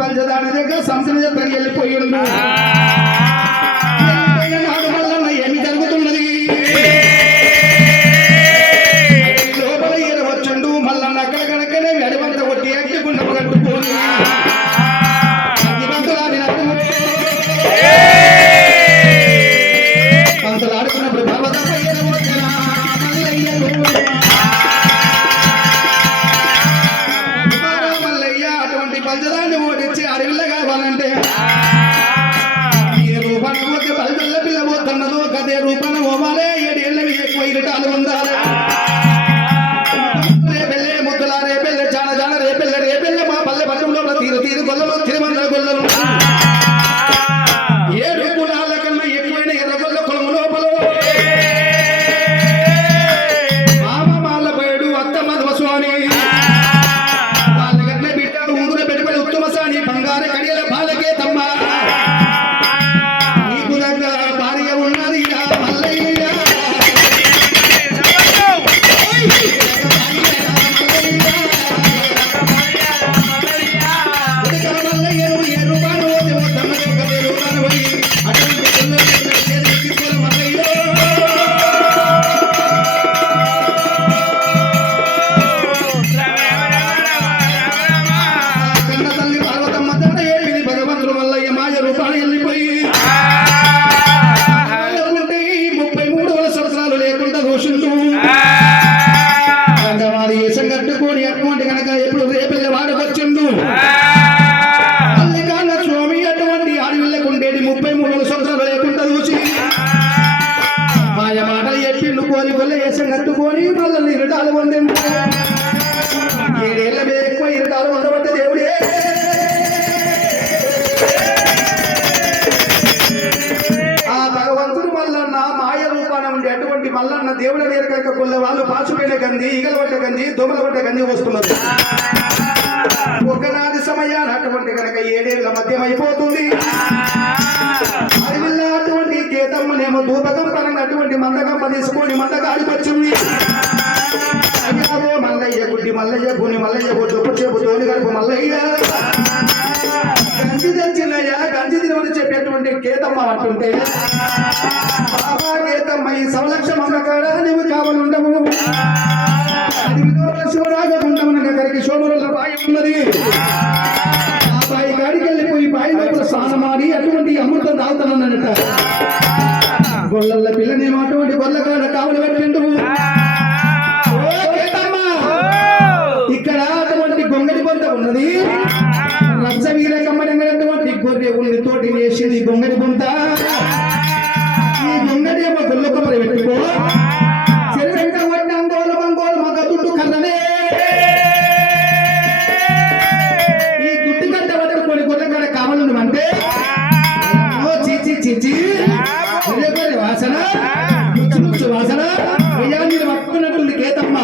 పంచదాని దగ్గర సంస్థల దగ్గర వెళ్ళిపోయిండు. మల్లన్న ఏమి జరుగుతున్నది? లోపల ఈర వచ్చిండు. మల్లన్న అక్కడ కనుకనే అడివంత కొట్టి అగ్గిగుండ కట్టుకోని పంతలు ఆడుకున్నప్పుడు పంచదాన్ని ఓడించి అడవిలో కావాలంటే ఏ రూపాన పోతే పల్లె పిల్ల పోతున్నదో గదే రూపాన పోవాలే. 7 ఏళ్ళవి ఎక్కువ ఇరటాలు ఉండాలి. రేపెళ్ళే ముద్దుల రేపెళ్ళే జాన జాన రేపెళ్ళే మా పల్లె పట్టణంలో తీరు గొల్లలు తిరుమల గొల్లలు 7 గుణాల కన్నా ఎక్కువైన ఎర్రగొల్ల కులము లోపల మామ మాల బయడు అత్త మధుస్వామి బంగారు కడియల బాలకే తమ్మ నీకు దగ్గర భార్య ఉన్నది మల్లయ్య. మల్లయ్యను ఏ రూపాను రూపాను పోయి అటువంటి మల్లయ్య మల్లయ్య మాయ రూపాన్ని వెళ్ళిపోయి 33 సంవత్సరాలు లేకుండా దోషుంటూ వారి వేషం కట్టుకొని అటువంటి కనుక ఎప్పుడు రేపెళ్ళి వాడకొచ్చిండు. మల్లికార్జున స్వామి అటువంటి ఆడవిళ్ళకుండేటి 33 సంవత్సరాలు లేకుండా చూసి మాయ మాటలు చెప్పిండు. కోరి కొల్ల వేషం కట్టుకొని మళ్ళీ ఇరటాలు పొందిండు. 7 ఏళ్ళ మీద ఎక్కువ ఇరటాలు పొందబట్టే దేవుడే. మల్లన్న మాయ రూపాన ఉండే అటువంటి మల్లన్న దేవుల నేరకలక కొల్ల వాళ్ళు పాసుపైన గంది ఈగల పడ్డ గంది దోమల పడ్డ గంది వస్తున్నారు. ఒకనాటి సమయాన్ని అటువంటి కనుక 7 ఏళ్ల మధ్యం అయిపోతుంది. అడవిలో అటువంటి కేతమ్మనేమో దూపకం పరంగా అటువంటి మందకమ్మ తీసుకొని మందగాడికి వచ్చింది. అయ్యావో మల్లయ్య గుడ్డి మల్లయ్య భూని మల్లయ్య డొప్పు చేపు తోని కలుపు మల్లయ్య గంజి తెచ్చినయ్యా గంజి తినమని చెప్పేటువంటి కేతమ్మ అంటుంటే బాబా కేతమ్మ ఈ సంలక్ష మందకాడ నువ్వు కావాలుండవు శివరాగకుండమన్న దగ్గరికి సోమరుల బాయి ఉన్నది. ఆ బాయి కాడికి వెళ్ళిపోయి బాయి లోపల స్నానమాడి అటువంటి అమృతం తాగుతానన్నట. గొల్లల పిల్లనేమో అటువంటి గొల్లకాడ కావలి పెట్టిండు. ఇక్కడ అటువంటి గొంగడి పొంత ఉన్నది. రచ్చ వీరకమ్మనటువంటి గొర్రె ఉండి తోటి వేసింది గొంగడి పొంత. ఈ గొంగడి ఏమో గొల్ల కొమ్మరి పెట్టుకో చెరువెంట పడ్డ అంగోలు మంగోలు మగ దుడ్డు కన్ననే. ఈ దుడ్డు కట్ట పట్టుకొని గొర్రెకాడ కావాలను అంటే చీచి చీచి గొర్రె వాసన రుచి వాసన వెయ్యాన్ని పట్టుకున్నట్టుంది కేతమ్మ.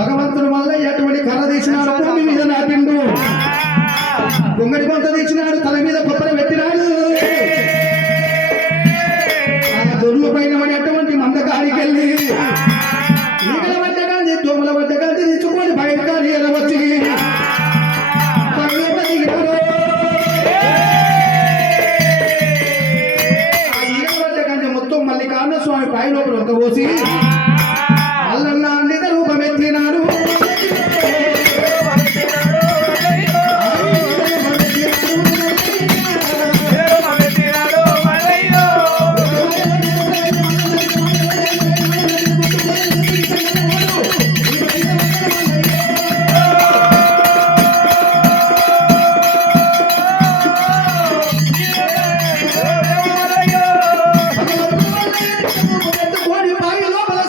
భగవంతుడు మల్లయ్య అటువంటి కర్ర తీసినాడు, భూమి మీద నాటిండు. గొంగడి కొంత తీసినాడు, తల మీద కొబ్బరి పెట్టినాడు. ఆ దొర్లు పైన పడి అటువంటి మందకాడికి వెళ్ళి ఈగల పడ్డ గాంధీ దోమల పడ్డ గాంధీ తెచ్చుకొని బయటకాడి ఎలవచ్చి ఆ ఈగల పడ్డ గాంధీ మొత్తం మల్లికార్జున స్వామి పై లోపల ఒక్కబోసి మల్లన్న నిజ రూపమెత్తినాడు. బాయి లోపల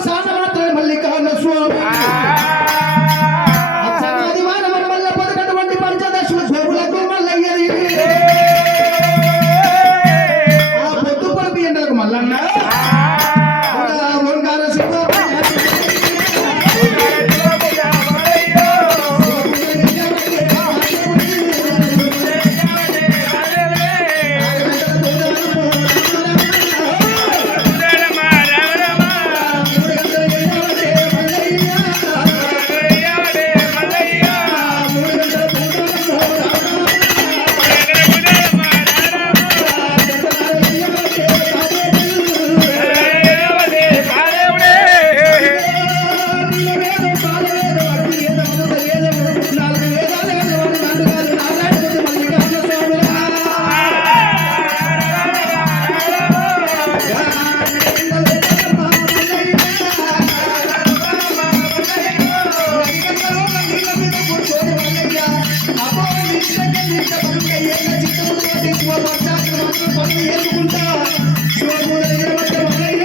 ఏరుకుంటా శివపూజ ఎగరబట్టే మల్లయ్య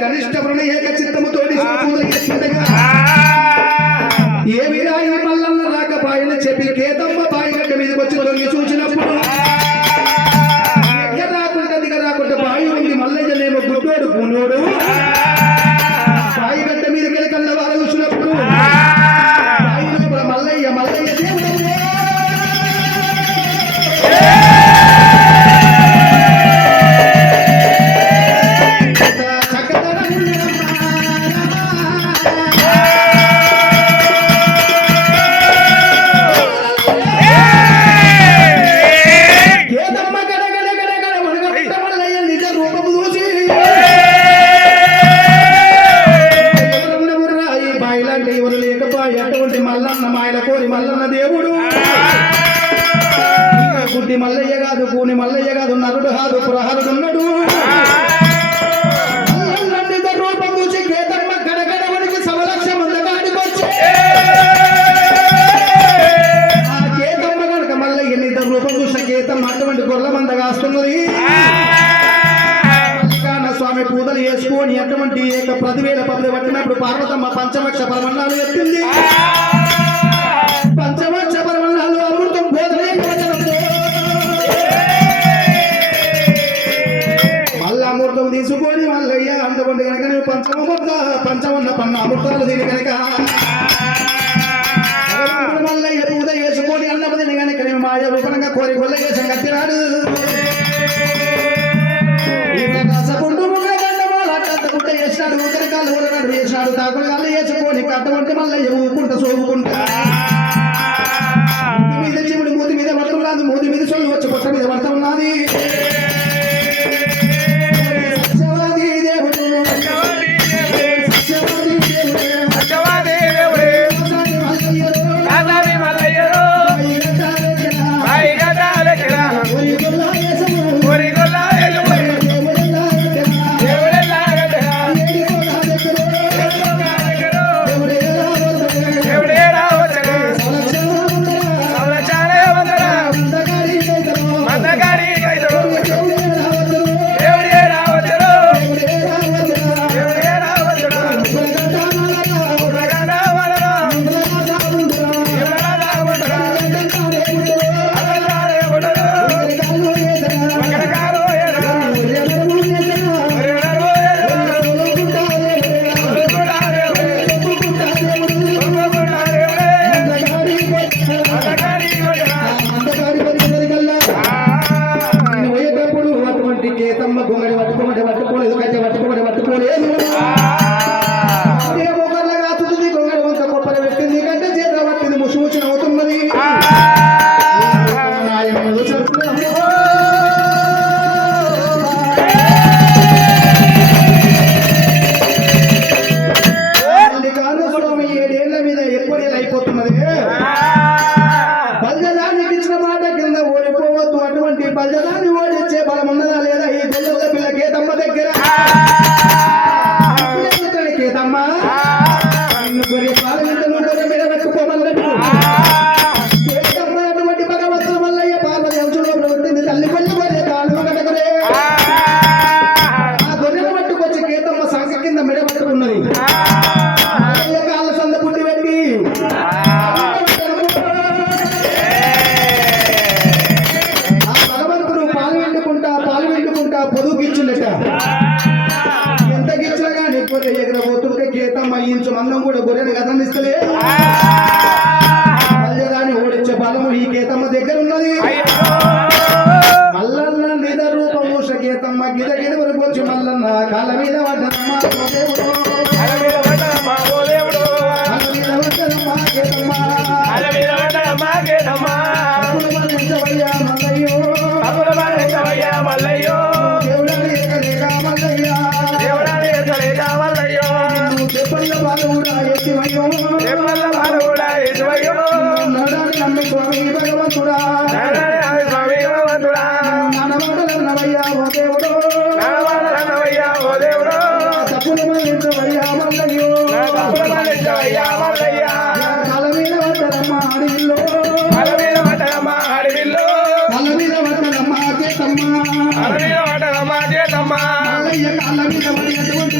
గరిష్ట వృణ ఏక చిత్తముతోటి ఏమి రాయి మల్లన్న రాకపాయని చెప్పి కేతమ్మ బాయిగడ్డ మీదకి వచ్చి తొంగి చూసినప్పుడు ఎక్క రాకుండా దిగ రాకుండా బాయి ఉంది మల్లయ్యనేమో గుడ్డోడు పూనోడు బాయిగడ్డ మీదకి కళ్ళ వాళ్ళు చూసినప్పుడు బాయి లోపల మల్లయ్య మల్లయ్య దేవుడు మల్లన్న మాయల కోరి మల్లన్న దేవుడు గుడ్డి మల్లయ్య కాదు కూని మల్లయ్య కాదు నరుడు కాదు పురహరుడు ఉన్నాడు రూపం చూసి కేతమ్మ గడగడవనికి సమలక్ష మందగాడికి వచ్చి ఆ కేతమ్మ కనుక మల్లయ్య నిద్ర రూపం చూసిన కేతమ్మ అటువంటి గొర్రెల మంద కాస్తున్నది స్వామి పూజలు చేసుకొని అటువంటి 10,000 పదులు పట్టినప్పుడు పార్వతమ్మ పంచమక్ష పరమన్నాలు ఎత్తింది పంచమక్ష పరమన్నాలు అమృతం బోధనే మళ్ళీ అమృతం తీసుకొని మల్లయ్య అంతకుంటే కనుక నువ్వు పంచమన్న పన్న అమృతాలు దీని కనుక మల్లయ్య పూజ చేసుకొని అన్నపదిని కనుక నేను మాయ రూపంగా కోరి గొల్ల చేసాం కట్టినాడు చేసినాడు ఊకరికాళ్ళు ఊరనాడు చేసినాడు తాకులు కాళ్ళు వేసుకొని కట్టమంటే మళ్ళీ ఊకుంటా సోగుకుంటా మీద చెవుడు మూతి మీద పడుతున్నది మూతి మీద సొల్లు వచ్చి పొట్ట మీద పడుతూ ఉన్నది సత్యవాది దేవుడు బల్జలాన్ని ఓడించే బలం ఉన్నదా లేదా ఈ గొల్లల పిల్ల కేతమ్మ దగ్గర కేతమ్మ గొర్రె పాలనలు గొర్రె మీద పెట్టుకోమన్నట్టు కేతమ్మ అటువంటి భగవంతుడు మల్లయ్య పార్వతి అంశంలో ఉంటుంది తల్లి కొల్లి గొర్రె కాలు కటకరే ఆ గొర్రెను పట్టుకొచ్చి కేతమ్మ సంఖ కింద మెడ పట్టుకున్నది కాళ్ళ సంద పుట్టి పెట్టి పొదుగిచ్చుండట ఎంత గిచ్చినా కానీ గొర్రె ఎగరబోతుంటే కేతమ్మ ఇంచు మందం కూడా గొర్రెను కదనిస్తలే దాన్ని ఓడించే బలము ఈ కేతమ్మ దగ్గర ఉన్నది మల్లన్న నిద రూపము కేతమ్మ గిద గిద వరకు వచ్చి మల్లన్న కాళ్ళ మీద పడ్డమ్మ మల్లయ్యో దేవుడా మల్లయ్య బాలుడా ఎత్తివయ్యో ఎమ్మల వారు కూడా ఎటువయ్యో నడాలి నమ్మి స్వామి భగవంతుడా స్వామి భగవంతుడా నానవాడలన్నవయ్యా ఓ దేవుడు నడవాలన్నవయ్యా ఓ దేవుడు తప్పులు మళ్ళించవయ్యా మల్లయ్యో తప్పుల మల్లయ్యా మల్లయ్యా తల మీద పడ్డదమ్మ అడవిలో అల మీద పడ్డదమ్మా అడవిల్లో తల మీద పడ్డదమ్మ చేతమ్మ అల మీద పడ్డదమ్మా చేతమ్మా మల్లయ్య కాళ్ళ మీద పడి ఎటువంటి